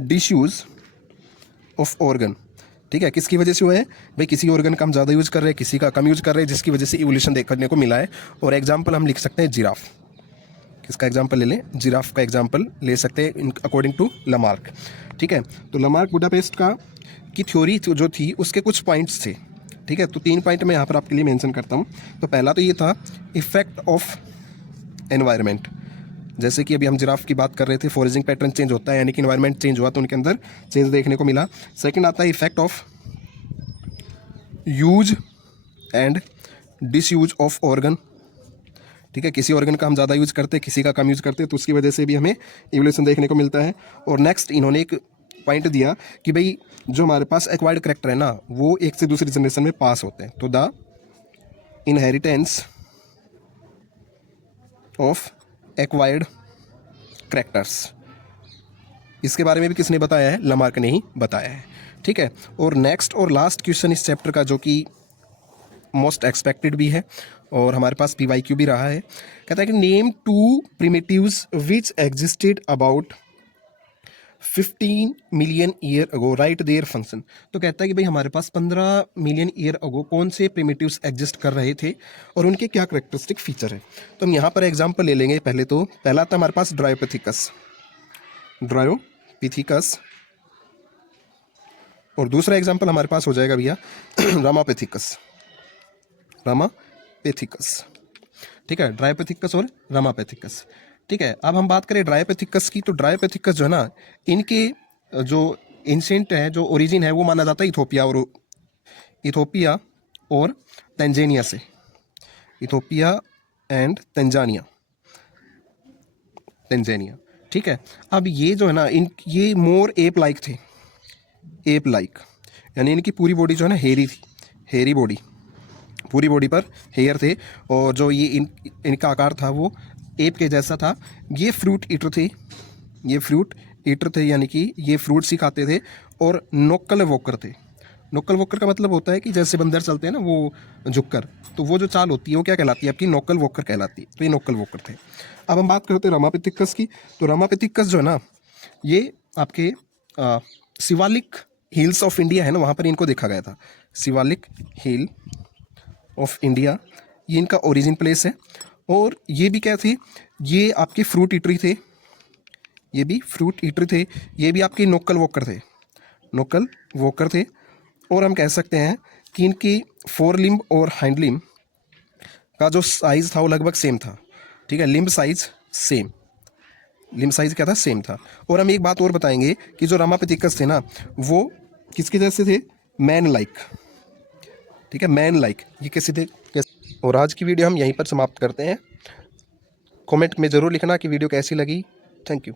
disuse of organ. ठीक है, किसकी वजह से हुआ है भाई, किसी ऑर्गन का हम ज़्यादा यूज़ कर रहे हैं, किसी का कम यूज़ कर रहे हैं, जिसकी वजह से इवोल्यूशन देखने को मिला है। और एग्जाम्पल हम लिख सकते हैं जिराफ। किसका एग्जाम्पल ले लें, जिराफ का एग्जाम्पल ले सकते हैं अकॉर्डिंग टू लामार्क। ठीक है, तो लामार्क बुडापेस्ट का की थ्योरी जो थी उसके कुछ पॉइंट्स थे। ठीक है, तो 3 पॉइंट मैं यहाँ पर आपके लिए मेंशन करता हूँ। तो पहला तो ये था इफेक्ट ऑफ एनवायरनमेंट। जैसे कि अभी हम जिराफ की बात कर रहे थे, फॉरेजिंग पैटर्न चेंज होता है यानी कि एनवायरनमेंट चेंज हुआ तो उनके अंदर चेंज देखने को मिला। सेकंड आता है effect of use and disuse of organ. ठीक है, किसी ऑर्गन का हम ज़्यादा यूज़ करते हैं, किसी का कम यूज़ करते हैं, तो उसकी वजह से भी हमें इवोल्यूशन देखने को मिलता है। और नेक्स्ट इन्होंने एक पॉइंट दिया कि भाई जो हमारे पास एक्वायर्ड करैक्टर है ना वो एक से दूसरी जनरेशन में पास होते हैं। तो the inheritance of acquired characters, इसके बारे में भी किसने बताया है, लामार्क ने ही बताया है। ठीक है, और नेक्स्ट और लास्ट क्वेश्चन इस चैप्टर का जो कि मोस्ट एक्सपेक्टेड भी है और हमारे पास PYQ भी रहा है, कहता है कि name 2 primitives which existed about 15 million year ago, right their function. तो कहता है कि भाई हमारे पास 15 मिलियन ईयर अगो कौन से प्रिमिटिव्स एग्जिस्ट कर रहे थे और उनके क्या करेक्टरिस्टिक फीचर है। तो हम यहाँ पर एग्जाम्पल ले लेंगे। पहले तो पहला था हमारे पास ड्रायोपिथिकस, और दूसरा एग्जाम्पल हमारे पास हो जाएगा भैया रामापेथिकस। ठीक है, ड्रायोपिथिकस और रामापेथिकस। ठीक है, अब हम बात करें ड्रायोपिथिकस की। तो ड्रायोपिथिकस जो है ना इनके जो एंशिएंट है, जो ओरिजिन है वो माना जाता है इथोपिया और तंजानिया से। Ethiopia and Tanzania. ठीक है, अब ये जो है ना ये मोर एप लाइक थे, एप लाइक यानी इनकी पूरी बॉडी जो है ना हेरी थी, हेरी बॉडी, पूरी बॉडी पर हेयर थे और जो ये इनका आकार था वो एप के जैसा था। ये फ्रूट ईटर थे, यानी कि ये फ्रूट्स ही खाते थे और नोक्कल वॉकर थे। नोक्कल वॉकर का मतलब होता है कि जैसे बंदर चलते हैं ना वो झुककर, तो वो जो चाल होती है वो क्या कहलाती है आपकी, नोक्कल वॉकर कहलाती है। तो ये नोक्कल वॉकर थे। अब हम बात करते हैं रामापिथिकस की। तो रामापिथिकस जो है ना ये आपके शिवालिक हिल्स ऑफ इंडिया है ना, वहाँ पर इनको देखा गया था। शिवालिक हिल ऑफ इंडिया ये इनका ओरिजिन प्लेस है। और ये भी क्या थे, ये आपके फ्रूट ईटर थे, ये भी फ्रूट ईटर थे, ये भी आपके नोक्कल वॉकर थे। और हम कह सकते हैं कि इनकी फोर लिम्ब और हाइंड लिम्ब का जो साइज़ था वो लगभग सेम था। ठीक है, लिम्ब साइज क्या था, सेम था। और हम एक बात और बताएंगे कि जो रामापिथिकस थे ना वो किसके जैसे थे, मैन लाइक। ठीक है, मैन लाइक ये कैसे। और आज की वीडियो हम यहीं पर समाप्त करते हैं। कमेंट में ज़रूर लिखना कि वीडियो कैसी लगी। Thank you.